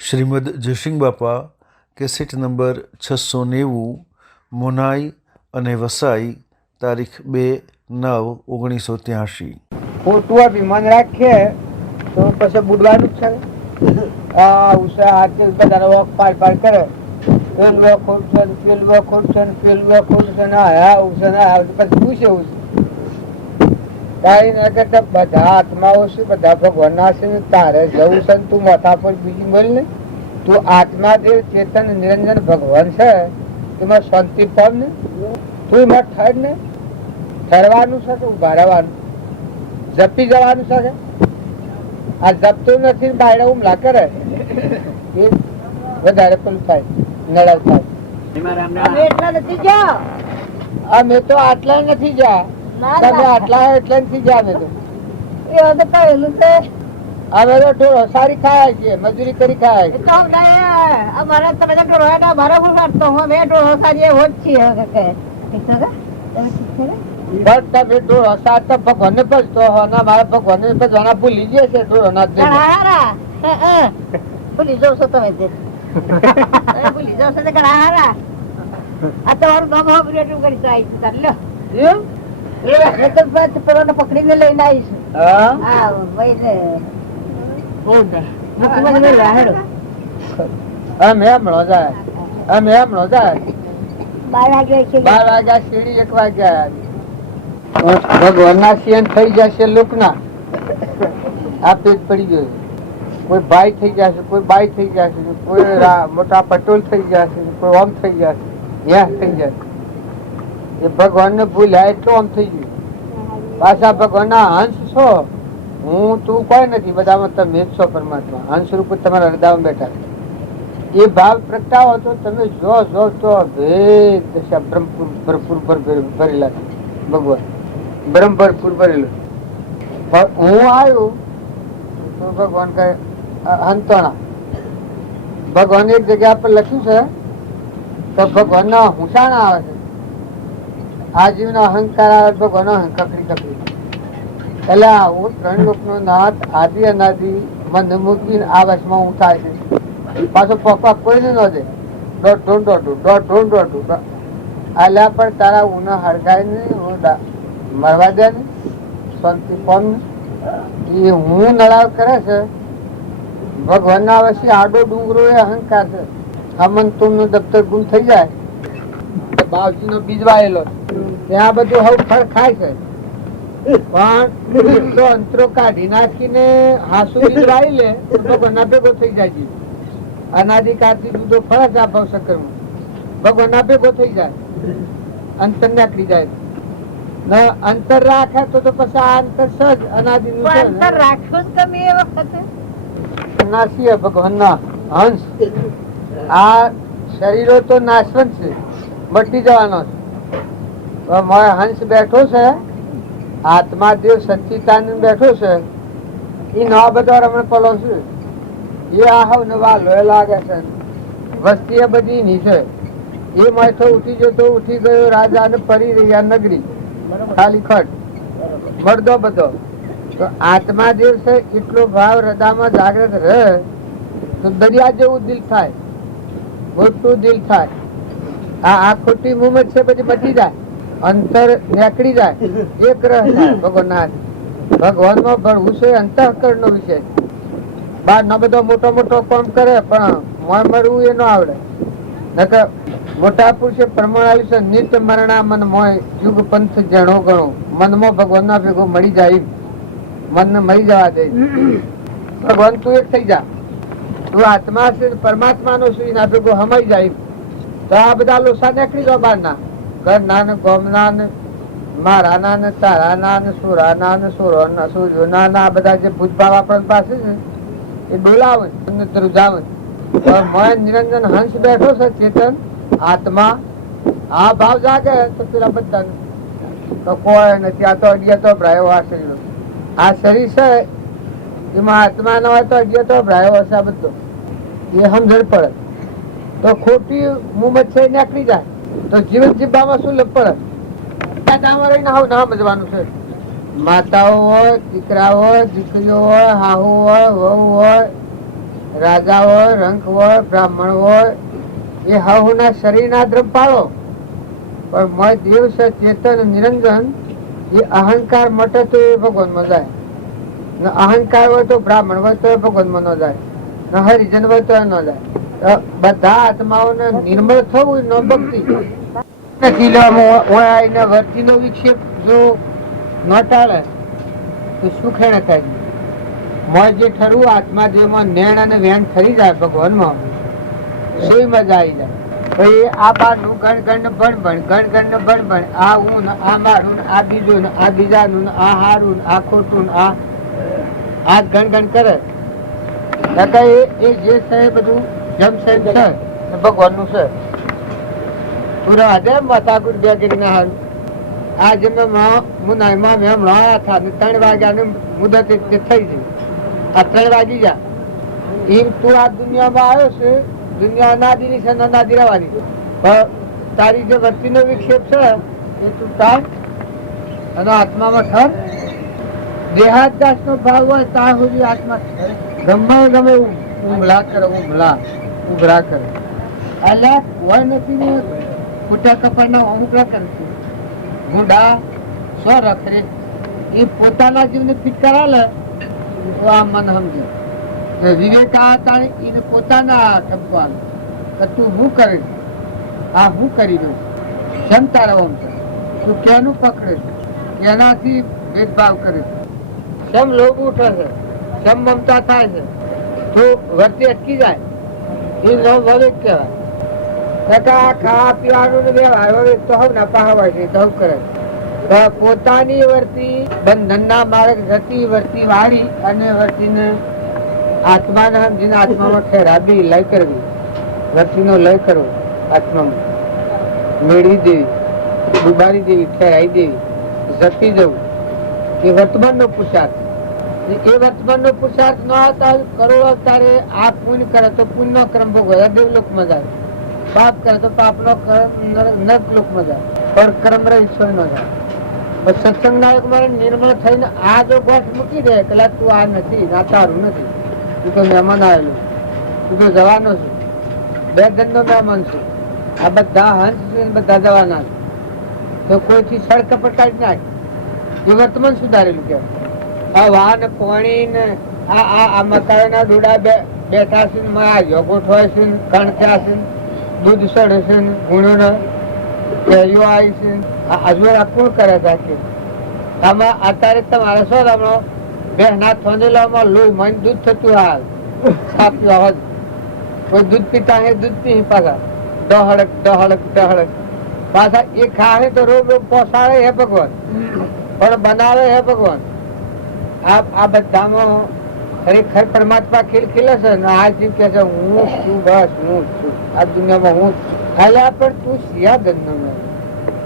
શ્રીમદ જયસિંહ બાપા cassette number 690 મોનાઈ અને વસાઈ તારીખ 2/9/1983। ખોટું અભિમાન રાખીએ તો પછી બુડવાનું જ છે. આ ઉષા હાથે બધા વોક પાર કરે, પેલું ખોટ છે, પેલું ખોટ છે, પેલું ખોટ છે, ના ઉષા ના પછી પૂછે કઈ ના કરતા બધા આત્માઓ છે, બધા ભગવાન ના છે. તારે જવું છે તું માથા પર બીજી બોલ ને, તું આત્મા દેવ ચેતન નિરંજન ભગવાન છે, એમાં શાંતિ પામ ને, તું એમાં ઠર ને, ઠરવાનું છે કે ઉભા રહેવાનું, જપી જવાનું છે. આ જપતું નથી, બાયડા હુમલા કરે એ વધારે પેલું થાય, નડલ થાય. અમે તો આટલા નથી જા, તમે આટલા એટલા નથી જા. અમે તો ઢોરો સારી ખાય છે, મજૂરી કરી ખાય છે. ભગવાન ને ભજતો મારા ભગવાન ને ભજવાના ભૂલી જાય છે. ઢોરો ના ભૂલી જાવ છો તમે, ભૂલી જાવ છો ઘણા હારા. આ તમારું નામ પકડીને લઈને આવીશ. ભગવાન ના સિયન થઈ જશે, લોક ના આ પેજ પડી ગયો. કોઈ ભાઈ થઈ જશે, કોઈ બાઈ થઈ જશે, કોઈ મોટા પટોલ થઈ જશે, કોઈ ઓમ થઈ જશે, થઈ જશે. એ ભગવાન ને ભૂલ્યા એટલું આમ થઈ ગયું. પાછા ભગવાન ના હંસ છો, હું તું કોઈ નથી, બધામાં તમે જ છો પરમાત્મા. હંસ રૂપ તમારા હૃદયમાં બેઠા એ ભાવ પ્રગટાવો તો તમે જો તો ભેદ દશા ભરપૂર ભરેલા છે. ભગવાન બ્રહ્મ ભરપૂર ભરેલું. હું આવ્યું તો ભગવાન કહે હંતોણા. ભગવાન એક જગ્યા પર લખ્યું છે તો ભગવાન ના હુંસાણા આવે છે. આજીવ નો અહંકાર આવે, ભગવાન કકડી. એટલે આવું 3 લોક નો નાથ આદિ અનાદિ મન મૂકીને આ વર્ષમાં હું થાય છે. પાછો પપ્પા કોઈને ન દે, આલ્યા પણ તારા ઉના હળગાય ને મરવા દે ને શાંતિ કોણ એ હું નળાવ કરે છે. ભગવાન ના વચ્ચે આડો ડુંગરો એ અહંકાર છે. હમન તુમ નું દફતર ગુમ થઈ જાય, બાવજી નો બીજ વાયેલો ત્યાં બધું હવે ફળ ખાય છે. પણ અંતરો કાઢી નાખીને હાસુ બીજ વાઈ લે તો ભગવાન ના ભેગો થઈ જાય છે. અનાદિકાળથી જુદો ફળ જ આ ભવશંકર માં ભગવાન ના ભેગો થઈ જાય, અંતર નાખી જાય. અંતર રાખે તો પછી આ અંતર સજ અનાદિ નું નાશી ભગવાન ના હંસ. આ શરીરો તો નાશવંત છે, મટી જવાનો છે. હંસ બેઠો છે, આત્મા દેવ સચ્ચિદાનંદ બેઠો છે. એ નવા બધા રમણ પલો છે. એ આહવ નવા લોહી લાગે છે. વસ્તી એ બધી નીચે એ માથો ઉઠી જતો ઉઠી ગયો રાજા ને પડી રહ્યા નગરી ખાલી ખટ મરદો બધો. તો આત્મા દેવ છે એટલો ભાવ હૃદયમાં જાગૃત રહે તો દરિયા જેવું દિલ થાય, મોટું દિલ થાય. આ ખોટી મુમત છે પછી બચી જાય, અંતર નીકળી જાય, એક રહ થાય. ભગવાન માં ભણવું છે અંતઃકરણ નો વિષય. બાર નો બધો મોટો કામ કરે પણ મોય મરવું એ ન આવડે. મોટા પુરુષે પ્રમાણ આવ્યું છે નિત્ય મરણા મન મોય યુગ પંથ જણો ગણો. મનમાં ભગવાન ના ભેગો મળી જાય, મન ને મળી જવા દે. ભગવાન તું એક થઈ જા, તું આત્મા છે પરમાત્મા નો છું ના ભેગો હમાઈ જાય. તો આ બધા લોસા નીકળી જાવ બહાર ના, ઘર ના ને ગોમ ના ને મારા ના ને તારા ના ને સુરા ના ને સુરો ના સૂર્યો ના આ બધા જે ભૂતભાવ આપણા પાસે છે એ બોલાવે ધ્રુજાવે. નિરંજન હંસ બેઠો છે ચેતન આત્મા. આ ભાવ જાગે તો પેલા બધા તો કોઈ નથી. આ તો અડિયા તો ભ્રાયો આ શરીર, આ શરીર છે એમાં આત્મા ન હોય તો અડિયા તો ભ્રાયો હશે. આ બધો એ સમજણ પડે તો ખોટી મુમત છે નીકળી જાય તો જીવન જીવવામાં શું પડે. ના સમજવાનું છે. માતાઓ હોય, દીકરા હોય, દીકરીઓ હોય, હાહુ હોય, વહુ હોય, રાજા હોય, રંક હોય, બ્રાહ્મણ હોય, એ હવના શરીરના દ્રમ પાડો, પણ મય દેવ છે ચેતન નિરંજન, એ અહંકાર મટે તો એ ભગવાનમાં જાય. અહંકાર હોય તો બ્રાહ્મણ હોય તો એ ભગવાનમાં ન જાય, હરિજન હોય તો એ ન જાય. બધા આત્માઓને નિર્મળ થવું ન ભક્તિ નથી. વર્તી નો વિક્ષેપ જો ન ટાળે તો શું ખેણે થાય? મોજ જે ઠરવું આત્મા દેવમાં નેણ અને વેણ ઠરી જાય ભગવાનમાં, સુઈ મજા આવી જાય. પછી આ બારનું ગણ ગણ ને ભણ ભણ, ગણ ગણ ને ભણ ભણ, આ હું ને આ મારું ને આ બીજું ને આ બીજાનું ને આ હારું ને આ ખોટું ને આ ગણ ગણ કરે. એ જે છે એ બધું જમશેદ છે ને ભગવાનનું છે. પૂરા આજે માથાકુટ બે કરીને હારું આજે મુનાઈમાં મેં મળ્યા હતા ને 3 વાગ્યાની મુદત થઈ ગઈ. આ 3 વાગી ગયા એમ તું આ દુનિયામાં આવ્યો છે, દુનિયા નાદીની છે, નાદી રહેવાની, પણ તારી જે વર્તીનો વિક્ષેપ છે એ તું ટાળ અને આત્મામાં ઠર. દેહાદાસ નો ભાવ હોય ત્યાં સુધી આત્મા ગમે ગમે ઉમલા કરે, ઉભરા કરે. એટલે હોય નથી ને ખોટા કપડના અમુકરા કરે છે. ગુંડા સો રખરે એ પોતાના જીવને ફિટ કરાવે તો આ મન સમજે. વિવેક હતા એને પોતાના ઠપવાનું કે તું હું કરીશ, આ હું કરી દઉં. ક્ષમતા રવમ છે, તું કેનું પકડે છે, એનાથી ભેદભાવ કરે છે. કેમ લોભ ઉઠે છે, કેમ મમતા થાય છે, તો વર્તી અટકી જાય. એ ન વિવેક કહેવાય. ખાવા પીવાનું વ્યવહાર તો હવ ના પહાવાય છે તો કરે. પોતાની વર્તી બંધનના માર્ગ જતી વર્તી વાળી અને વર્તીને આત્માને સમજીને આત્મામાં ઠેરાવી લય કરવી, વર્તીનો લય કરવો, આત્મામાં મેળવી દેવી, ડુબાડી દેવી, ઠેરાઈ દેવી, જતી જવું. એ વર્તમાનનો પુરુષાર્થ. એ વર્તમાનનો પુરુષાર્થ ન હતા કરોડો અવતારે આ પુણ્ય કરે તો પુણ્ય ક્રમ ભોગવે દેવલોકમાં જાય, પાપ કરે તો પાપ નો નરક લોકમાં જાય, પણ કર્મ ઈશ્વર ન જાય. સત્સંગ નાયક મારે નિર્મળ થઈને આ જો ગોઠ મૂકી દે કે તું આ નથી, આ તારું નથી, તું તો મહેમાન આવેલું, તું તો જવાનો છું, 2 જણનો મહેમાન છું, આ બધા હંસ છે બધા જવાના છે, તો કોઈથી સડક પર કાઢી નાખ. એ વર્તમાન સુધારેલું કહેવાય. આ વાન પાણી ને આ મકાના ડોડા બેઠા છે, આ ગોઠવાય છે, કણ થયા છે, દૂધ સડે છે, ગુણો કેરીઓ આવી છે. આ કોણ કરે છે? આમાં અત્યારે તમારે શું રમણો બેહના થોંજેલામાં લોહી મન દૂધ થતું હાલ સાપ્યો હોય. કોઈ દૂધ પીતા હે દૂધ પી પાછા ડહળક ડહળક ડહળક પાછા એ ખાહે તો રોગ રોગ પોસાડે હે ભગવાન, પણ બનાવે હે ભગવાન. આ બધામાં ખરેખર પરમાત્મા ખીલે છે ને આ જીવ કે છે હું છું, બસ હું છું આ દુનિયામાં હું. એટલે પણ તું સિયા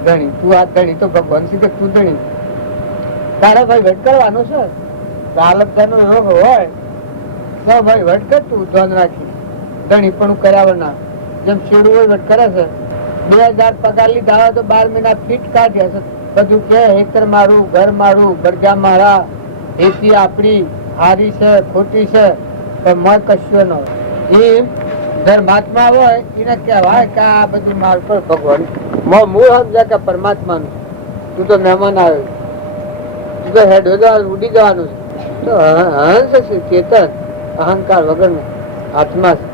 ધણી, તું આ ધણી તો ભગવાન છે કે તું ધણી. તારા ભાઈ વટ કરવાનો છે, હાલત નો રોગ હોય તો ભાઈ વટ કર, તું ધ્યાન રાખી ધણી પણ કર્યા ના. જેમ શેડું હોય વટ કરે છે, 2000 પગાર લીધા હોય તો 12 મહિના ફીટ કાઢ્યા છે, બધું કે હેતર મારું, ઘર મારું, બરજા મારા, એથી આપડી હારી છે ખોટી છે, પણ મર કશું ન હોય. એ ધર્માત્મા હોય એને કહેવાય કે આ બધું માર પર ભગવાન મૂળ સમજ્યા કે પરમાત્માનું. તું તો મહેમાન આવ્યો, તું તો હેડ ઉડી જવાનું છે. તો હંસ છે ચેતન, અહંકાર વગર આત્મા છે.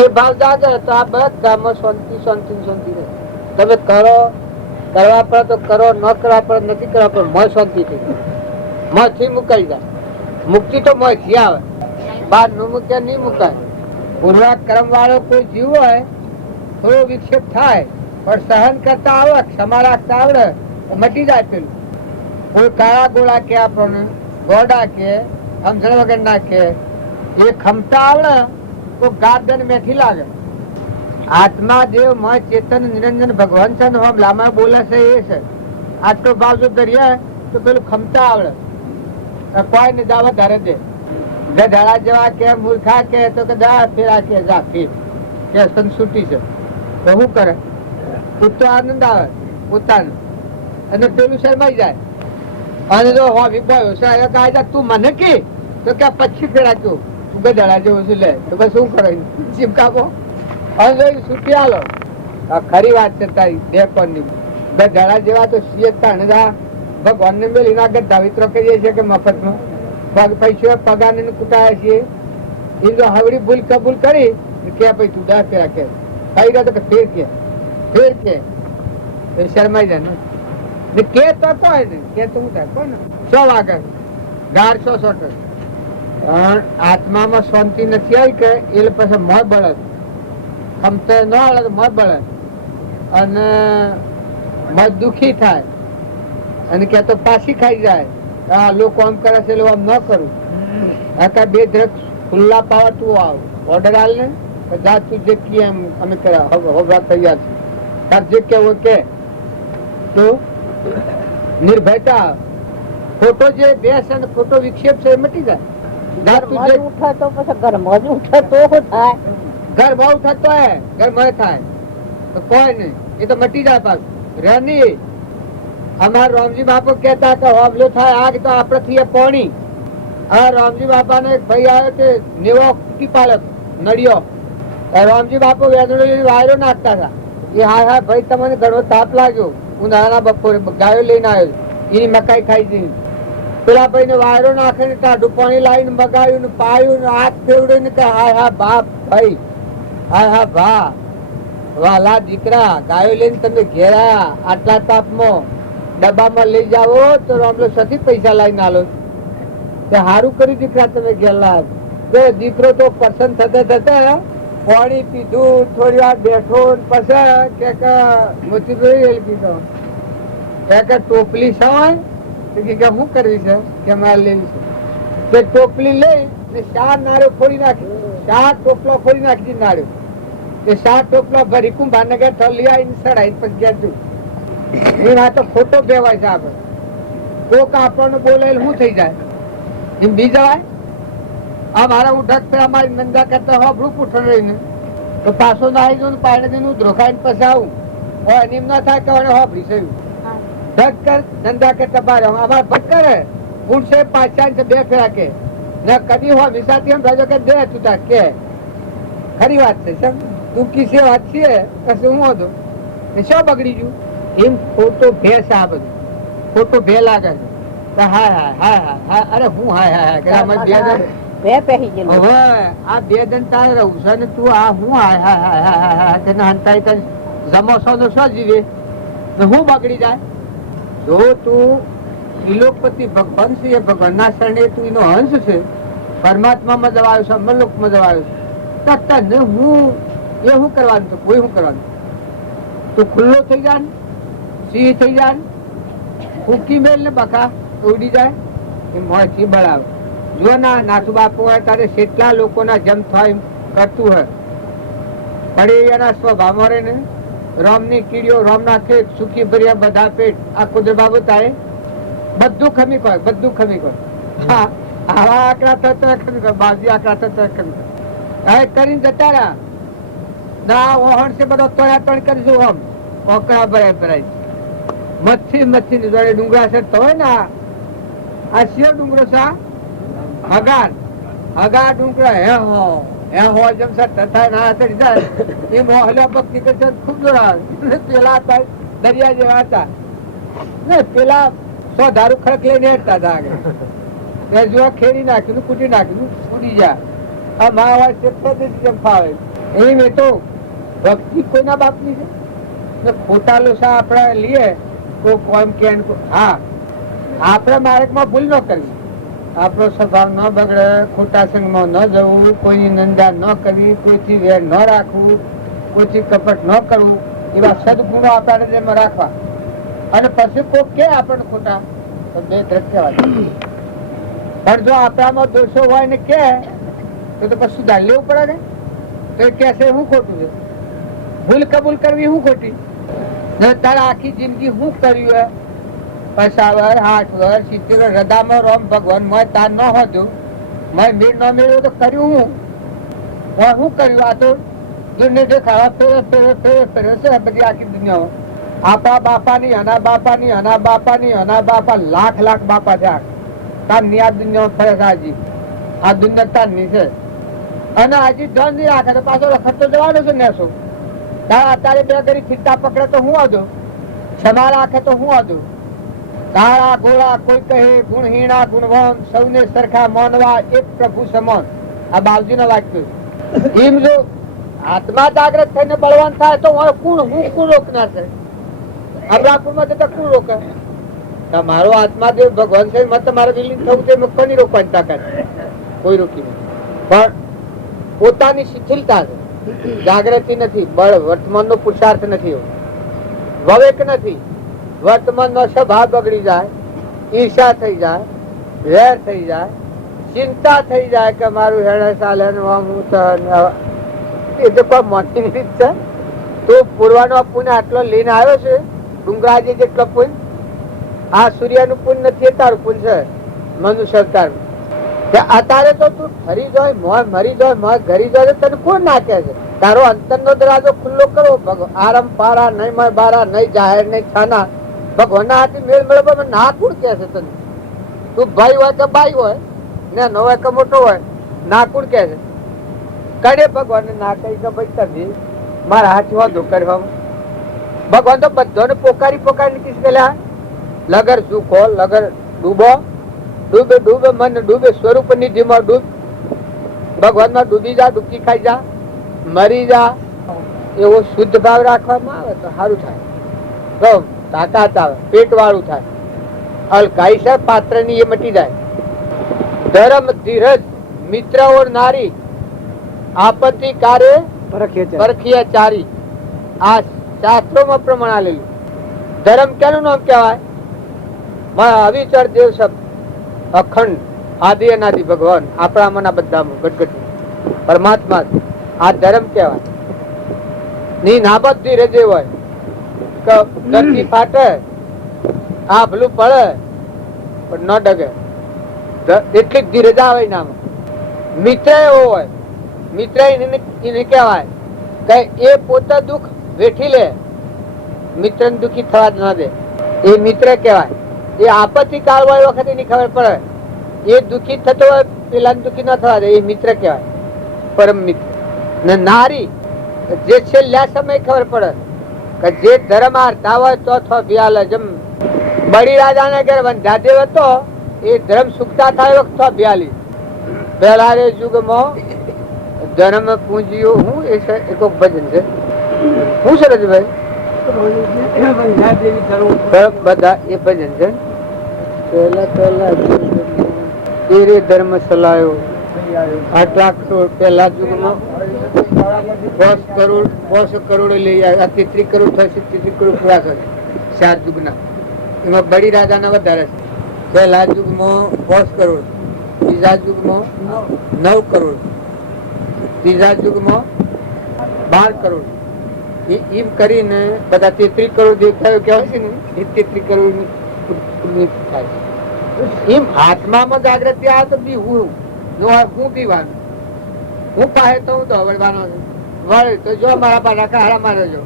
એ ભાવ જાગે તો આ બધામાં શાંતિ શાંતિ શાંતિ રહે. તમે કરો, કરવા પડે તો કરો, ન કરવા પડે નથી કરવા પડે, મોય શાંતિ થઈ મોય થી મુકાઈ જાય. મુક્તિ તો મોય થી આવે, બહાર નું મૂક્યા નહીં મુકાય. પૂર્વા કર્મ વાળો કોઈ જીવ હોય થોડો વિક્ષેપ થાય પણ સહન કરતા આવડે, ક્ષમા રાખતા આવડે, મટી જાય. પેલું કોઈ કાળા ગોળા કે આપણને ગોડા કે સમજણ વગર ના કે એ ખમતા આવડે તો ગાર્ડન મેથી લાગે. આત્મા દેવ મય ચેતન નિરંજન ભગવાન છે ને લાંબા બોલે છે એ છે. આટલો ભાવ જો કરીએ તો પેલું ખમતા આવડે, કોઈ ને દાવા ધારે દે. ગધાડા જેવા કે મૂર્ખા કે તો કે જા ફેરા કે જા ફીર કે સંસ્કૃતિ છે તો શું કરે? તો આનંદ આવે પોતાનો, અને પેલું શરમાઈ જાય. અને જો તું મને કે તો કે પછી ફેરા કયું તું ગધેડા જેવું છે લે તો બસ શું કરે ચીપકાપો હવે છૂટી આલો આ ખરી વાત છે તારી બે કોણની ગધેડા જેવા તો છીએ ભગવાન ને મેલી ના ગધા વિતરો કરીએ છીએ કે મફતમાં પૈસા પગાર ને કુટાયા છીએ એ જો હવડી ભૂલ કબૂલ કરી કે ભાઈ તું 10 પેરા કે કઈ રહ્યો તો ફેર કે શરમાઈ જાય ને કે તો કોઈ ને કે તો હું થાય કોને 100 વાગે ગાઢ 100 આત્મામાં શાંતિ નથી આવી કે એ પછી મોય બળે ખમતે ન આવે તો મોય બળે અને મત દુખી થાય અને કે તો પાછી ખાઈ જાય આ લોકો આમ કરે છે આમ ન કરું આ બે દ્રક ખુલ્લા પાવા તું આવ ઓર્ડર હાલ ને જા તું જે કી એમ અમે હોવા તૈયાર છે તાર જે કેવું કે તો નિર્ભયતા ખોટો જે બેસ અને ખોટો વિક્ષેપ છે એ મટી જાય ઉઠે તો પછી ઘરમાં જ ઉઠે તો થાય ઘર બહુ થતો હે ઘર મય થાય તો કોઈ નહીં એ તો મટી જાય પાછું રેની અમાર રામજી બાપુ કહેતા કે હોબલો થાય આગ તો આપડે થી પોણી હવે રામજી બાપા ને ભાઈ આવ્યો તે નેવો કુટી પાડે નડિયો રામજી બાપુ વેદડો વાયરો નાખતા હતા એ હા ભાઈ તમને ઘણો તાપ લાગ્યો હું નાના બપોરે ગાયો લઈને આવ્યો એની મકાઈ ખાઈ જઈ પેલા ભાઈ ને વાયરો નાખે ને ટાઢું પાણી લાવીને મગાવ્યું ને પાયું ને હાથ ફેવડ્યું ને કે હા બાપ ભાઈ હા ભા વાલા દીકરા ગાયો લઈને તમે ઘેરાયા આટલા તાપમાં ડબ્બામાં લઈ જાઓ તો રામલો સથી પૈસા લાવીને આલો સારું કર્યું દીકરા તમે ગયેલા દીકરો તો પસંદ થતા પાણી પીધું થોડી વાર બેઠો પછી કે મોતીભાઈ પીધો કે ટોપલી શું શું કરવી છે કે મારે લેવી છે તે ટોપલી લઈ 4 નાળ્યો ફોડી નાખી 4 ટોપલા ફોડી નાખી નાળ્યો તે 4 ટોપલા ભરી કુંભારનગર થલી આવીને સડાઈ પછી ગયા એ તો ખોટો કહેવાય છે આપડે કોક આપણને બોલાયેલ શું થઈ જાય એમ બી જવાય આ મારા ઉઠક પેલા મારી નંદા કરતા હોબડું પૂઠણ રહીને તો પાછો નાહી જઉં પાણી દઈને ધ્રોખાઈને પછી આવું એમ ના થાય કે હોબડી થયું ભગ કર નંદા કરતા બાર અમારે ભગ કરે ઉઠશે 5 2 ફેરા કે ના કદી હો વિસાથી એમ ભાજો કે દે તું તાર કે ખરી વાત છે સમ તું કિસે વાત છે કશું હું હતો એ શું બગડી ગયું એમ ખોટો ભેસ આ બધું ખોટો ભે લાગે છે હા અરે હું હા બે પહેરી ગયેલું હવે આ 2 જણ તારે રહું છે ને તું આ હું હા તેને હંતાઈ તને જમોસો નો શું જીવે ને હું બગડી જાય જો તું ત્રિલોકપતિ ભગવાન છે એ ભગવાનના શરણે તું એનો અંશ છે પરમાત્મામાં જવાયો છે અમરલોકમાં જવાયો છે તો તને હું એ શું કરવાનું છે કોઈ શું કરવાનું તું ખુલ્લો થઈ જાય સિંહ થઈ જાય ફૂકી મેલ ને બકા ઉડી જાય એ મોંથી બળાવે જો ના નાથુ બાપુ હોય તારે કેટલા લોકોના જન્મ થાય કરતું હોય પણ એના સ્વભાવમાં રહે ને રામની કીડીઓ રામના ખેત સુખી ભર્યા બધા પેટ આ કુદર બાબુ તારે બધું ખમી કર બધું ખમી કર હા આવા આંકડા થતા ખમી કર બાજી આંકડા થતા ખમી કર હવે કરીને જતા રહ્યા ના ઓહણ છે બધો તોડા તોડ કરીશું આમ ઓકડા ભરાય મચ્છી ની જોડે ડુંગરા છે તો હોય ને આ શિયો ડુંગરો છે હગા ડુંગરા હે હો જેમ સર થાય ના થઈ જાય એ મોહલ્યા પગ નીકળશે ખૂબ જોડા પેલા દરિયા જેવા હતા ને પેલા 100 ધારું ખડક લઈને હેઠતા હતા આગળ જો ખેડી નાખ્યું કૂટી નાખ્યું ઉડી જાય આ માવા છે પ્રદેશ જેમ ફાવે એમ એ તો ભક્તિ કોઈના બાપની છે ખોટા લોસા આપણે લઈએ તો કોમ કે હા આપણે માર્ગમાં ભૂલ ન કરવી આપણો સ્વભાવ ન બગડે ખોટા સંગમાં ન જવું કોઈની નિંદા ન કરવી કોઈથી વેર ન રાખવું કોઈથી કપટ ન કરવું એવા સદગુણો આપણે જેમાં રાખવા અને પછી કોઈ કે આપણને ખોટા તો 2 દ્રક કહેવાય પણ જો આપણામાં દોષો હોય ને કે તો પછી સુધાર લેવું પડે ને તો એ કે છે શું ખોટું છે ભૂલ કબૂલ કરવી શું ખોટી તારા આખી જિંદગી શું કર્યું હે 50 વર્ષ 8 વર્ષ 70 વર્ષ હૃદયમાં રામ ભગવાન મય તાર ન હતું મય મીર ન મેળવ્યું તો કર્યું હું કર્યું આ તો દુનિયા દેખાવા ફેરે છે બધી આખી દુનિયામાં આપણા બાપાની આના બાપાની આના બાપાની આના બાપા લાખ બાપા થયા તાર નિયા દુનિયામાં ફરે હાજી આ દુનિયાની છે. અને હજી ધન નહીં રાખે તો પાછો રખત તો જવાનો છે ને શું? અત્યારે બે ઘડી ખીચતા પકડે તો હું હતું, ક્ષમા રાખે તો હું હતું. કાળા ગોળા કોઈ કહે ગુણહીણા ગુણવાન, સૌને સરખા માનવા એક પ્રભુ સમાન. આ બાવજી નો વાક્ય. એમ જો આત્મા જાગ્રત થઈને બળવાન થાય તો કોણ રોકનાર છે? અમરાપુર માં જતા કોણ રોકે? તમારો આત્મા જે ભગવાન છે તમારે વિલીન થવું છે, કોની રોકવાની તાકાત? કોઈ રોકી નહીં. પણ પોતાની શિથિલતા છે, જાગૃતિ નથી, બળ વર્તમાન નો પુરુષાર્થ નથી, વિવેક નથી. વર્તમાન નો સ્વભાવ બગડી જાય, ઈર્ષા થઈ જાય, વેર થઈ જાય, ચિંતા થઈ જાય કે મારું હેડે ચાલે એ તો કોઈ મોટી રીત છે. તો પૂર્વાનો પુણ્ય આટલો લઈને આવ્યો છે, ડુંગરાજી જેટલો પુણ્ય. આ સૂર્ય નું પુણ્ય નથી, તારું પુણ્ય છે મનુષ્ય અવતારનું. અત્યારે તો તું ફરી જાય, મોય મરી જાય, મોય ઘરી જાય, તને કોણ નાખે છે? તારો અંતર નો દરવાજો ખુલ્લો કરો. આરામ પારા નહીં, મોય બારા નહીં, જાહેર નહીં, છાના. ભગવાન ના હાથી મેળ મેળવવા ના કોણ કે છે તને? તું ભાઈ હોય કે બાઈ હોય, ને નો હોય કે મોટો હોય, ના કોણ કે છે? કડે ભગવાન ના કહી કે ભાઈ તમે મારા હાથ વાંધો કરવામાં. ભગવાન તો બધાને પોકારી પોકારી કીસ ગયેલા. લગર સુખો લગર ડૂબો, ડૂબે ડૂબે મન ડૂબે સ્વરૂપ નિધિ માં ડૂબ. ભગવાન માં ડૂબી જા, ડૂબકી ખાઈ જા, મરી જા. એવો શુદ્ધ ભાવ રાખવામાં આવે તો સારું થાય, તાકાત આવે, પેટ વાળું થાય. અલકાઈ છે પાત્ર ની એ મટી જાય. ધર્મ ધીરજ મિત્ર ઓર નારી, આપત્તિ કાર્ય પરખિયા ચારી. આ શાસ્ત્રોમાં પ્રમાણ આલેલું. ધર્મ કેનું નામ કહેવાય? અવિચર દેવ શબ્દ, અખંડ આદિ અનાદિ ભગવાન આપણા મના બધામાં ગટગટ પરમાત્મા. આ ધર્મ કહેવાય. ની નાબત ધીરજ હોય કે ધરતી ફાટે, આભલું પડે પણ ન ડગે, એટલી ધીરજ આવે નામ. મિત્ર એવો હોય, મિત્ર એને કહેવાય કે એ પોતે દુઃખ વેઠી લે, મિત્ર ને દુઃખી થવા જ ના દે. એ મિત્ર કહેવાય. એ આપત્તિ કાળ વાળી વખત એની ખબર પડે, એ દુઃખી થતો હોય પેલા દુઃખી ના થવા દે, એ મિત્ર કહેવાય, પરમ મિત્ર. ને નારી જે છેલ્લા સમય ખબર પડે કે જે ધર્મ હારતા હોય તો બિયાલે. જેમ બળી રાજા ને ઘેર વંધાદેવ હતો, એ ધર્મ સુખતા થાય વખત બિયાલી. પેલા રે યુગમાં ધર્મ પૂંજીઓ હું એ છે, એક ભજન છે. શું છે રજભાઈ? બધા એ ભજન છે. પેલા પેલા તેરે ધર્મ સલાયો, 8 લાખ પેલા યુગમાં 5 કરોડ લઈ આવ્યા. 33 કરોડ થશે, 33 કરોડ પૂરા કરે 4 યુગના. એમાં બળી રાજા ના વધારે છે. પહેલા યુગમાં 5 કરોડ, બીજા યુગમાં 9 કરોડ, ત્રીજા યુગમાં 12 કરોડ. એમ કરીને બધા 33 કરોડ જે થયો કહેવાય છે ને, એ 33 કરોડ થાય. એમ આત્મામાં જાગૃતિ આવે તો બી હું પીવાનું, હું પાહે તો હું તો વળવાનો છું. વળે તો જો મારા પાછા કાળા મારે જો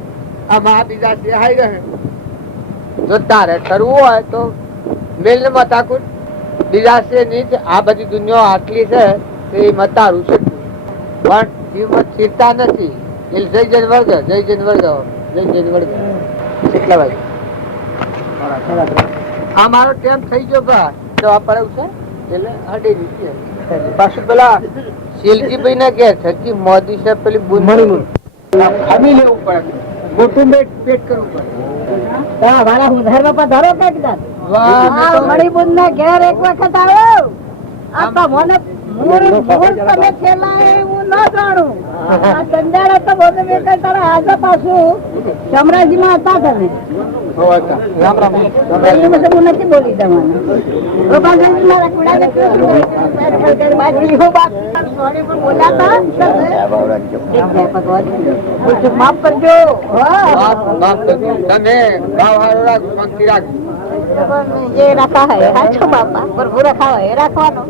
આમાં બીજા છે હાઈ રહે. જો તારે કરવું હોય તો મેલ ને મતાકુટ બીજા છે નહીં. આ બધી દુનિયા આટલી છે એ મતારું છે, પણ એમાં સ્થિરતા નથી. જય જન વર્ગ, જય જન વર્ગ, જય જન વર્ગ. કેટલા વાગે આ મારો ટાઈમ થઈ ગયો ભાઈ, જવા પડે છે એટલે અડી રીતે પાછું પેલા શિલજીભાઈ ના કે થકી મોદી સાહેબ પેલી ખામી લેવું પડે, મોટું પેટ કરવું પડે. મણિબુદ્ધ ના ઘેર એક વખત આવ્યો. આ તો મને તમે છેલ્લા એવું ના જાણું. આ દંડાળા તો બધું મેં કઈ તારા આજે પાછું ચમરાજી માં હતા તમે. હું નથી બોલી તમને. માફ કરજો. તમે શાંતિ રાખજો. જે રખા હૈ હાચો બાપા, પ્રભુ રખા હોય રાખવાનો.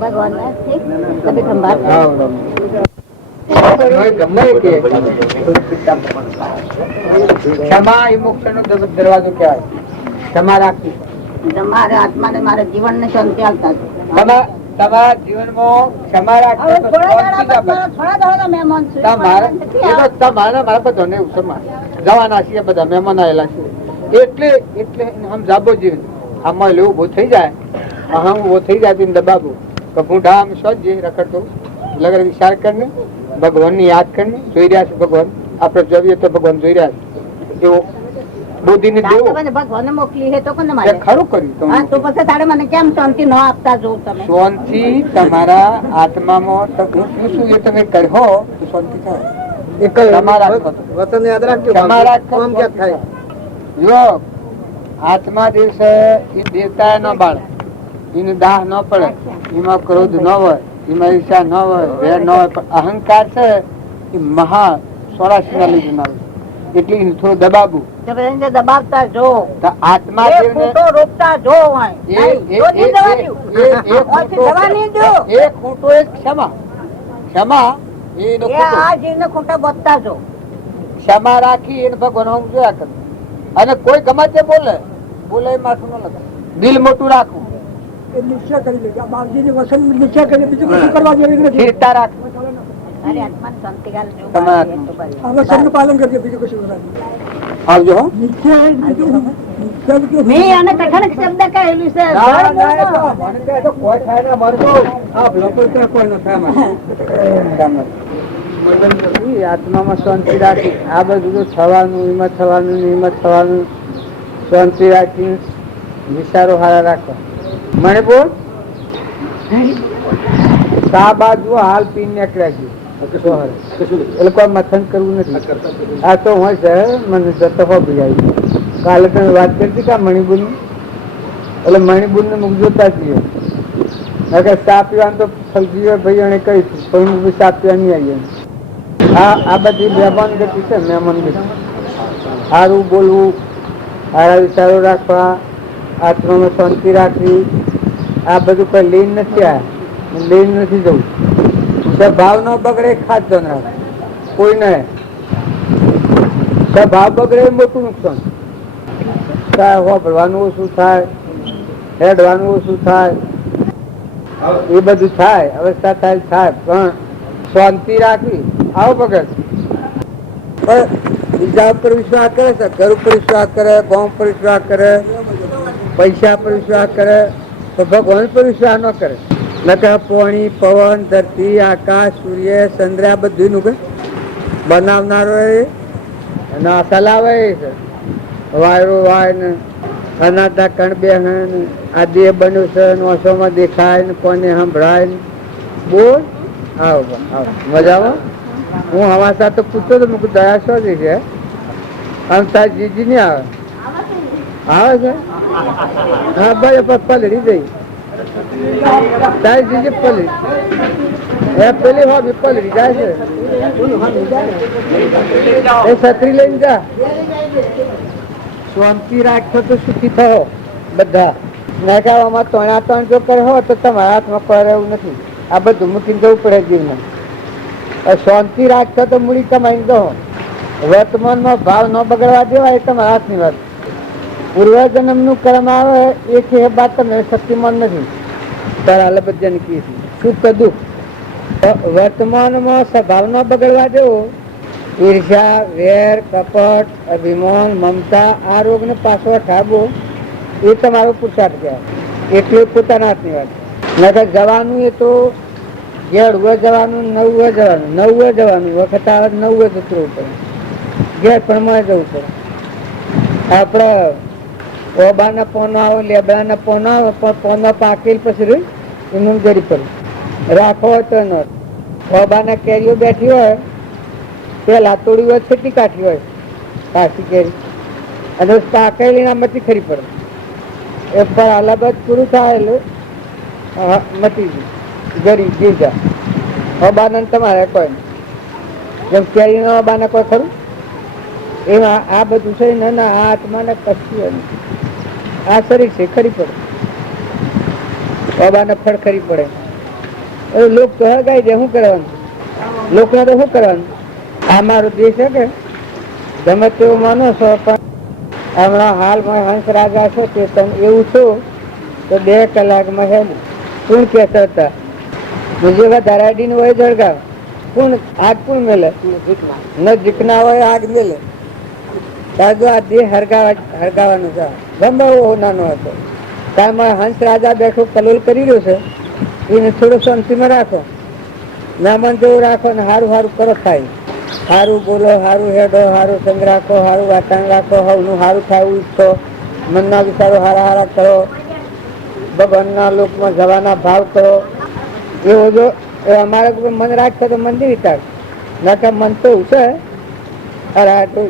ભગવાન ને ઠીક કભી સંભાળ. ક્ષમા એ મોક્ષ નો દરવાજો કહેવાય. ક્ષમા રાખવી. મારે આત્મા ને મારે જીવન ને શાંતિ આવતા તમારા જીવનમાં ક્ષમા રાખજો હવે તો થોડા શાંતિ દાડા ના પછી થોડા દાડા મહેમાન છે તમારે મારા બધાને એવું સમાન જવાના છીએ બધા મહેમાન આવેલા છે એટલે આમ જાબો જીવન આમાં એવું ઉભો થઈ જાય આમ ઉભો થઈ જાય તો દબાબો કપૂંઢા આમ સોજે રખડતો લગર વિચાર કરીને ભગવાનની યાદ કરીને જોઈ રહ્યા છે ભગવાન આપણે જોઈએ તો ભગવાન જોઈ રહ્યા છે એવો બોધીને દેવો ભગવાને મોકલી છે તો કોને તે મારે ખરું કર્યું હા તો પછી તારે મને કેમ શાંતિ ન આપતા જોઉં તમે શાંતિ તમારા આત્મામાં હું શું એ તમે કહો તો શાંતિ થાય તમારા વતન યાદ રાખજો તમારા કામ ક્યાં થાય જો આત્મા દિવસે એ દેવતા ન બાળે એનું દાહ ન પડે એમાં ક્રોધ ન હોય એમાં ઈર્ષા ન હોય વેર ન હોય પણ અહંકાર છે એ મહા 84 ના લીધે ના એટલે એને થોડું દબાવવું તો પછી એને દબાવતા જો તો આત્મા એક દેવને ફૂટો રોકતા જો હોય જોતી જવાની જો એક ખૂંટો એક ક્ષમા એનો એ ખૂંટો. આ જીવને ખોટા બોલતા જો ક્ષમા રાખી એને ભગવાન હું જોયા કરું અને કોઈ ગમે તે બોલે એ માથું ન લગાવે દિલ મોટું રાખવું સ્થિરતા રાખવું અરે આત્માને શાંતિ ગાલ જો તમારા એ તો બસ. આવજો હો. મેં આને કઠણ શબ્દ કહેલું છે કોઈ થાય ના મરજો કોઈ ન થાય આત્મામાં શાંતિ રાખી આ બધું તો થવાનું હિંમત થવાનું શાંતિ રાખી વિચારો સારા રાખવા મણિપુર સા બાજુ હાલ પીને નીકળ્યા એટલે કોઈ મથન કરવું નથી આ તો હોય છે મને જતો હોબી જાય કાલે તમે વાત કરી હતી કે મણિપુરની એટલે મણિપુરને મુખ જોતા છીએ ચા પીવાનું તો ફલજી ભાઈ એને કહી પણ હું ચા પીવા નહીં આવીએ આ બધી મહેમાન ગતિ છે મહેમાન ગતિ સારું બોલવું સારા વિચારો રાખવા આત્મામાં શાંતિ રાખવી આ બધું કોઈ લીન નથી આ લીન નથી જવું ભાવ ન બગડે ખાસ ધન રાખ કોઈને ભાવ બગડે એ મોટું નુકસાન વાપરવાનું ઓછું થાય હેડવાનું ઓછું થાય એ બધું થાય અવસ્થા થાય પણ શાંતિ રાખવી આવો બગડ બીજા ઉપર વિશ્વાસ કરે છે ઘર ઉપર વિશ્વાસ કરે ગામ ઉપર વિશ્વાસ કરે પૈસા પર વિશ્વાસ કરે તો ભગવાન પર વિશ્વાસ ન કરે નકર પાણી પવન ધરતી આકાશ સૂર્ય ચંદ્ર આ બધું નું બનાવનારો અને ચલાવે છે વાયરો વાય ને અનાથા કણ બે આ દેહ બન્યું છે નોસોમાં દેખાય ને કોને સંભળાય ને બોલ આવો મજામાં હું હવા સાથે પૂછતો તો મુક દયા શું છે આમ તાર જીજી નહીં આવે છે હા ભાઈ પલડી જઈ તારી જીજી પલડી એ પેલી હોબી પલડી જાય છે એ છત્રી લઈને જા શાંતિ રાખશો તો સુખી થયો બધા નાખાવામાં ત્રણ જો કર્યો તો તમારા હાથમાં કરે એવું નથી આ બધું મૂકીને જવું પડે જીવમાં શાંતિ રાખશો તો મૂડી કમાઈને દો વર્તમાનમાં ભાવ ન બગડવા દેવાય એ તમારા હાથની વાત પૂર્વજન્મ નું કર્મ આવે એ છે એ વાત તમે શક્તિમાન નથી તારા લબજ્જાને કીએ સુખ દુઃખ વર્તમાનમાં સ્વભાવ ન બગડવા દેવો ઈર્ષા વેર કપટ અભિમાન મમતા આ રોગ ને પાછો ઠાબો એ તમારો પુરુષાર્થ કહેવાય એટલે પોતાના હાથની વાત નકર જવાનું એ તો ઘેર જવાનું 9 જવાનું વખત આવે 9 જતું પડે ઘેર પણ મળે જવું પડે આપડે ઓબાના પોનો આવે લેબડાના પોનો આવે પણ પોનો પાકેલ પછી રહી એનું જરી પડે રાખો હોય તો ન ઓબાના કેરીઓ બેઠી હોય પેલા તોડી હોય છેટી કાઠી હોય કાચી કેરી અને પાકેલી નામાંથી ખરી પડે એ પણ અલગ જ પૂરું થાય એટલે મટી ગરી જીવજા ઓબાના તમારે કોઈ જેમ કેરી નો ઓબાના કોઈ ખરું એમાં આ બધું છે ને આ આત્માને કશું આ શરીર છે ખરી પડે બાબાને ફળ ખરી પડે લોક તો હગાઈ દે શું કરવાનું લોકને તો શું કરવાનું આ મારો દેશ છે કે ગમે તેવું માનો છો પણ હમણાં હાલમાં હંસ રાજા છો તે તમે એવું છો તો 2 કલાકમાં હેલું કોણ કહેતા હતા બીજી વખત ધરાડીને હોય જળગાવ કોણ આગ કોણ મેલે નજીકના હોય આગ મેલે તાજો આ દેહ હરગાવાનું છે ગમે એવો નાનો હતો ત્યાં હંસ રાજા બેઠો કલોલ કરી રહ્યો છે એને થોડો શાંતિમાં રાખો મહેમાન જેવું રાખો ને સારું સારું કરો થાય સારું બોલો સારું હેડો સારું સંગ રાખો સારું વાતાવરણ રાખો હવનું સારું થવું ઈચ્છો મનના વિચારો સારા સારા કરો ભગવાનના લોકમાં જવાના ભાવ કરો એવો જો એ અમારે મન રાખશે તો મંદિર વિચાર નકા મન તો છે અરે તો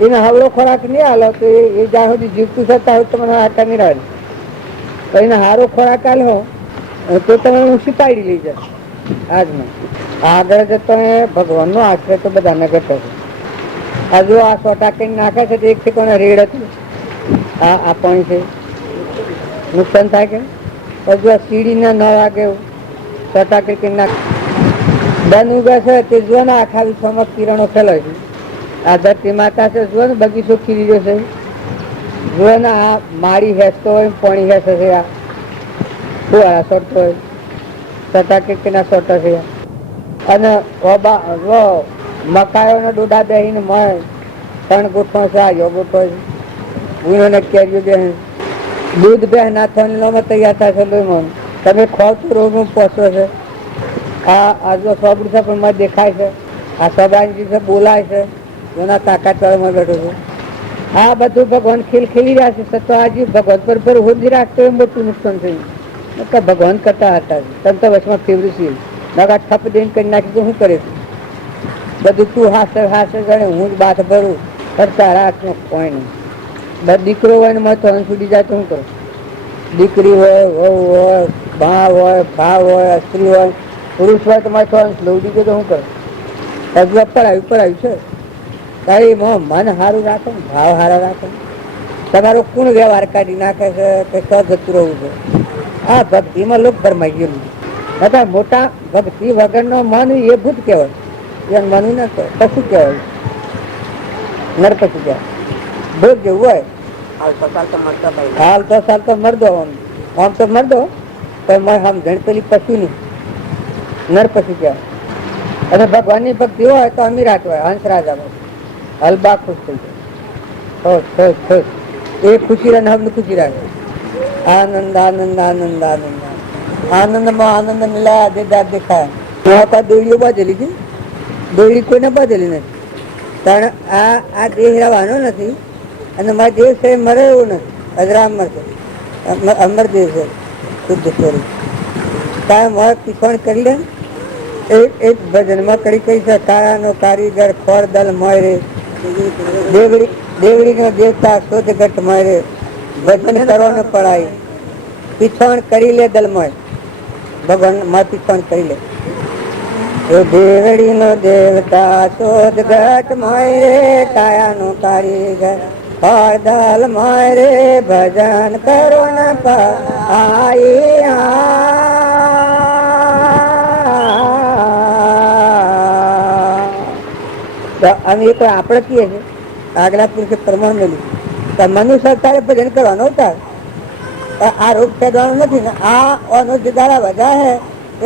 એને હવળો ખોરાક નહીં હાલો તો એ જ્યાં સુધી જીવતું થતા હોય તો મને આટા નહીં રહે એને સારો ખોરાક આલો તો તમે હું સિપાઈ લઈ જાય આજમાં આગળ જતો ભગવાન નો આશ્રય તો બધાને ઘટે છે હજુ આ સોટા કઈ નાખે છે એક થી કોને રેડ હતું આ પાણી છે નુકસાન થાય કે હજુ આ સીડી ના ન લાગે સોટા કઈ નાખે બન ઉગે છે તે જુઓ ને આખા વિશ્વમાં કિરણો ફેલાય છે આ ધરતી માતા છે જુઓ ને બગીચો ખીરી રહ્યો છે જુઓ ને આ મારી હેસતો હોય પાણી હેસે છે આ ફુવારા સોટતો હોય સોટા કઈ ના સોટા છે અને મકાઈઓ ને ડોડા બેહીને મળે ત્રણ ગોઠવો છે આ યોગોઠો છે ગુણોને કેરીઓ બે દૂધ બે ના થવાની તૈયાર થાય છે લોહીમાં તમે ખાવ તો રોગનું પહોંચો છે આ જો સોબડી છે પણ મને દેખાય છે આ સબાજી છે બોલાય છે એના તાકાત વાળામાં બેઠો છે આ બધું ભગવાન ખીલી રહ્યા છે તો આજે ભગવાન પર હોદી રાખતો એ મોટું નુકસાન થયું ભગવાન કરતા હતા તમ તો વચમાં ફેવરી છે નકા ઠપ દઈને કરી નાખી તો શું કરે છે બધું તું હાસે ગણે હું જ બાથ ભરું કરતા રાખનો કોઈ નહીં બસ દીકરો હોય ને મત છૂટી જાય તો શું કરું દીકરી હોય વહુ હોય ભા હોય ભાવ હોય સ્ત્રી હોય પુરુષ હોય તો મારે લવડી ગયો તો શું કરું હજુ પડાવ્યું છે કઈ મન સારું રાખે ને ભાવ સારા રાખે તમારો કોણ વ્યવહાર કાઢી નાખે છે કે સ જતું રહેવું છે આ ભક્તિમાં લોક ભરમાઈ ગયેલું બધા મોટા ભક્તિ વગરનો મન એ ભૂત કહેવાય એ મન ન કહેવાય પશુ કહેવાય નર પશુ કહેવાય ભૂત જેવું હોય હાલ તો સાલ તો મરદો આમ તો મરદો પણ સમજણ પેલી પશુ ની નર પશુ કહેવાય અને ભગવાનની ભક્તિ હોય તો અમીરાત હોય હંસ રાજા હલબા ખુશ થઈ જાય એ ખુશી રહે હમને ખુશી રાખે આનંદ આનંદ આનંદ આનંદ આનંદમાં આનંદ મિલાયા દેદાર દેખાયા દોડીઓ બાંધેલી છે દોડી કોઈને બાંધેલી નથી કારણ આ દેહ રહેવાનો નથી અને મારા દેહ છે મરે એવું નથી અજરામ મરશે અમર દેહ છે શુદ્ધ સ્વરૂપ કાંઈ મારે શીખવણ કરી લે એક ભજનમાં કરી કહી છે કાળાનો કારીગર ખોર દલ મોયરે દેવડી નો દેવતા શોધ ઘટ મોયરે ભજન કરવાનો પડાય પીછણ કરી લે દલમય ભગવાન માં પીછણ કરી લે દેવડી નો દેવતા શોધ ઘટ મોયરે કાયા નો કારીગર ખોર દલ મોયરે ભજન કરો ન અમે કોઈ આપણે કહીએ છીએ આગલા પુરુષે પ્રમાણ મેળવ્યું મનુષ્ય તારે ભજન કરવાનો હતા આ રોગ ફેરવાનો નથી ને આ જે દાડા વધા હે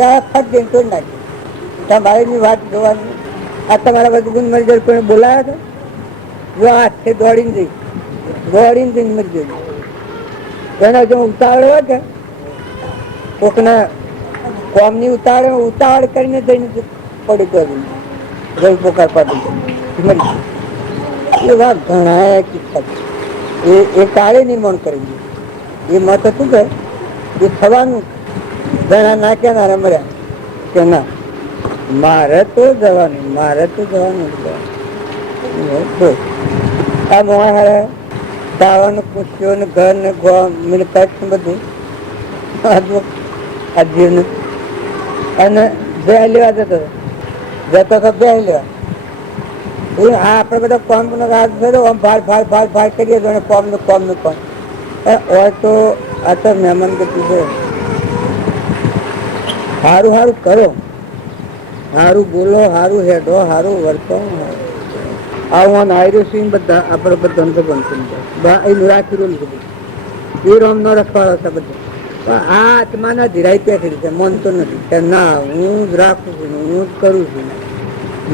એ ફટ જઈને તોડ નાખી તમારી વાત જોવાની આ તમારા બધું મરી જાય કોઈને બોલાયા હતો જો હાથે દોડીને જઈને મરી જાય એના જો ઉતાવળ હોય કે કોકના કોમની ઉતાવળ કરીને જઈને પડી કરી જઈ પોકાર પાડી એ વાત ઘણા કિસ્સા એ કાળે નિર્માણ કરી એ મત હતું કે એ થવાનું ઘણા ના કેનારા મર્યા કે ના મારે તો જવાનું આ મોહારે દાવાનું પૂછ્યો ને ઘર ને મિલકત ને બધું આ જીવનું અને બે લેવા જતો તો બે લેવા આપડે બધા કોમ ભાર કરીએ તો કોમ નું હોય તો આ તો મહેમાન ગતિ છે સારું કરો સારું બોલો સારું હેડો સારું વર્તો આવું આયરું સિંહ બધા આપડે બધા બનતું એનું રાખી રહ્યું એ રોમ નો રખવાડો છે બધા પણ આ આત્માના ધીરાઈ પેકડી છે, માનતો નથી કે ના હું જ રાખું છું, હું જ કરું છું,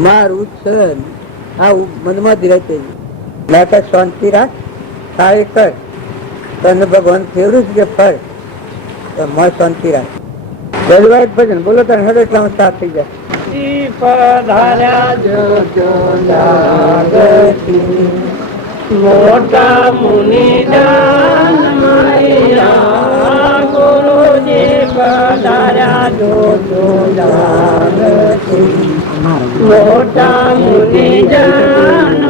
મારું જ છે. આ મનમાં ધીરાઈ પેકડી એટલે શાંતિ રાખ, સારી કર, તને ભગવાન ફેરવું છે કે ફર, તો મન શાંતિ રાખ. જલવાય ભજન બોલો તને હવે એટલામાં સાફ થઈ જાય. મોટા મુનિ ગુરુજી પધાર્યા જોજો મોટા મુનિ જન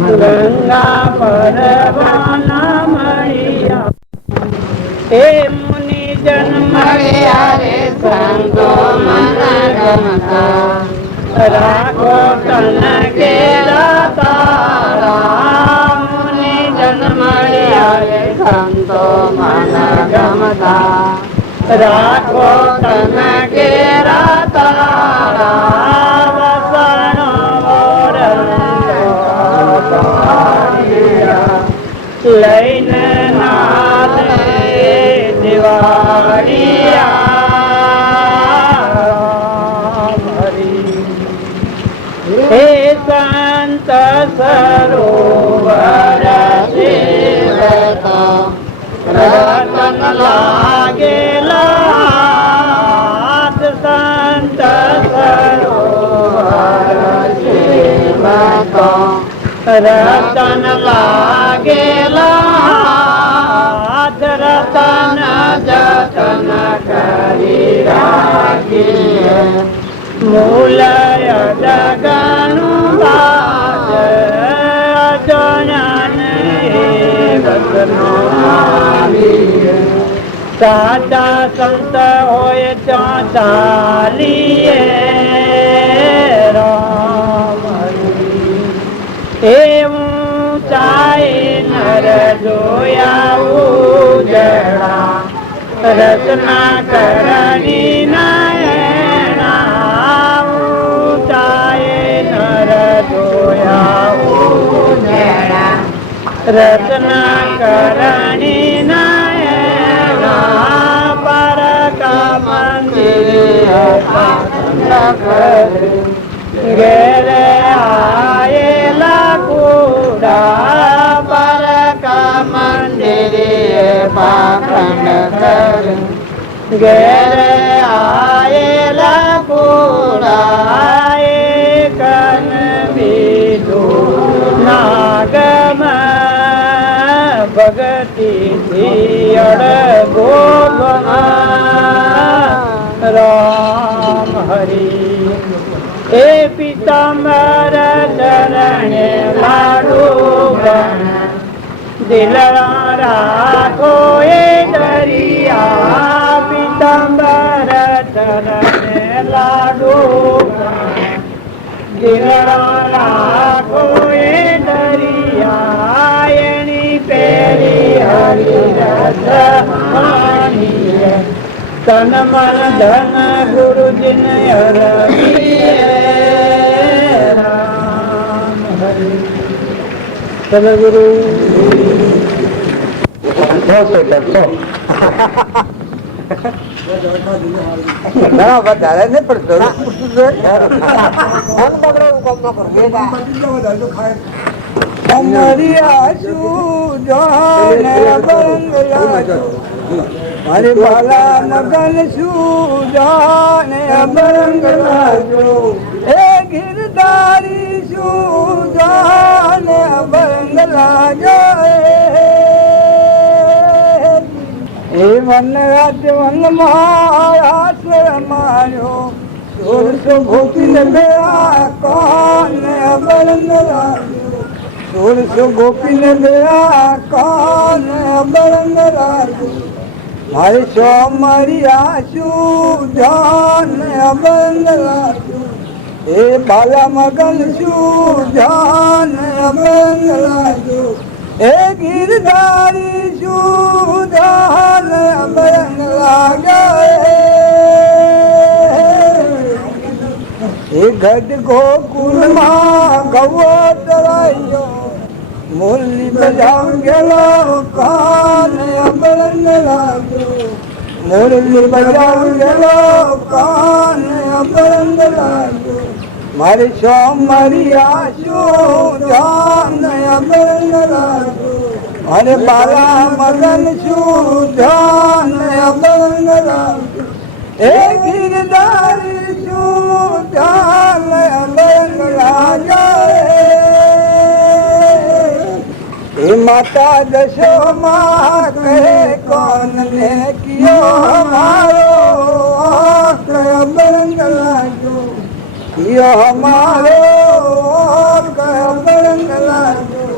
ગંગા પરવાના મળ્યા હે મુનિ જન મળ્યા રે સંતો મના ગમતા રાખો તન કેરા તારા મુનિ જન મળ્યા રે સંતો મના ગમતા રાખો તન કેરા તારા વસણો લઈને નાદ દિવાળિયા હે સંત સરોવર સેવતા રતન લાગેલા સંત સરોવર સેવતા રતન લાગેલા રતન જતન કરી રાખીએ મૂલય જગનું બાજ અજ્ઞાને વસનો આવીએ સાચા સંત હોય ત્યાં ચાલીએ રામ એવું ચાય નર જોયા ઉજળા રચના કરણી નાયણા ચાય નર જોયા ઉજળા રચના કરણી નાયણા પરકા મંદિર ઘેરે આયેલા કુડા પરકા મંદિરે પાખંડ કર ઘેરે આયેલા કુડા એકન બીજું નાગમ ભગતી અડગો રામ હરી એ પિતાંબર ચરણે લાડુ દિલરા રાખો એ દરિયા પિતાંબર ચરણે લાડુ દિલરા રાખો એ દરિયા એની પેરી હરિરસ માનીએ તન મન ધન ગુરુજીન અરવીએ રામ હરિ સદગુરુ વધારે નહીં પણ મારી બાલા મગન સુજાને અબરંગ લાજો હે ગિરધારી સુજાને અબરંગ લાજો હે વન રાજ્ય વન મહારાષ્ટ્ર માર્યો સોળસો ગોપીને બેયા કોને અબરંગ લાજો સોળસો ગોપીને બેયા કોને અબરંગ લાજો મારી સોમરિયા સુજાન અબંગ લાજો હે બાલા મગન સુજાન અબંગ લાજો હે ગિરધારી સુજાન અબંગ લાજો હે એ ગઢ ગોકુળમાં ગવો ચરાયો, મુરલી બજાવ ગેલો કાન અબરંગ લાગ્યો, મુરલી બજાવ ગેલો કાન અબરંગ લાગ્યો, મારી શો મારી આશો જાન અબરંગ લાગ્યો, અરે બાલા મદન શું જાન અબરંગ લાગ્યો, એ ગિરધારી શું જાન અબરંગ લાગ્યો, એ માતા દશોમાં કહે કોન ને કિયો હમારો અબરંગ લાગ્યો, કિયો હમારો અબરંગ લાગ્યો,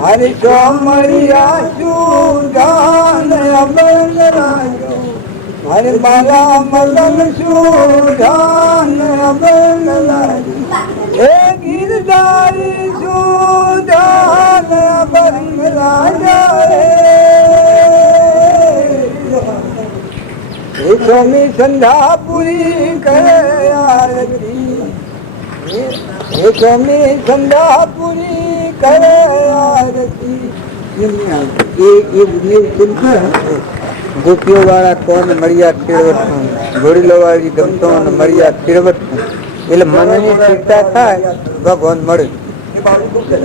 મારી શો મારી આશુ જાન અબરંગ લાગ્યો, મારે બાલા મદન શું જાન અબરંગ લાગ્યો, એ ગિરધારી શું જાન અબરંગ લાગ્યો, એ સ્વામી સંધ્યાપુરી કરે આરતી, એ સ્વામી સંધ્યાપુરી કરે આરતી, ગોપીઓ વાળા કોણ મળ્યા ખીરવટનું, ઘોડીલો વાળી ગમતો મળ્યા ખીરવટનું, એટલે મનની ચિંતા થાય ભગવાન મળે,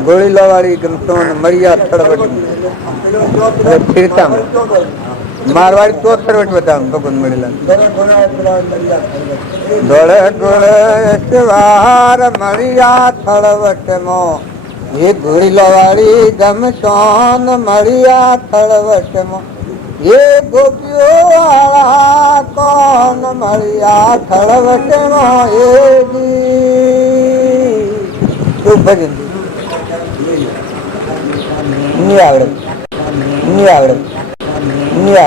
ઘોડીલો વાળી ગમતો મળ્યા ખડવટનું ખીરતામાં, મારવાડી તો ખડવટ બધા ભગવાન મળેલા, ધોળે ધોળે સવાર મળ્યા ખડવટમાં, એ ઘોડીલો વાળી ગમતો મળ્યા ખડવટમાં, એ ગોપીઓ વાળા કોણ મળ્યા ખળવટમાં, એ શું ભજન નહીં આવડે, નહીં આવડે, નહીં આવડે.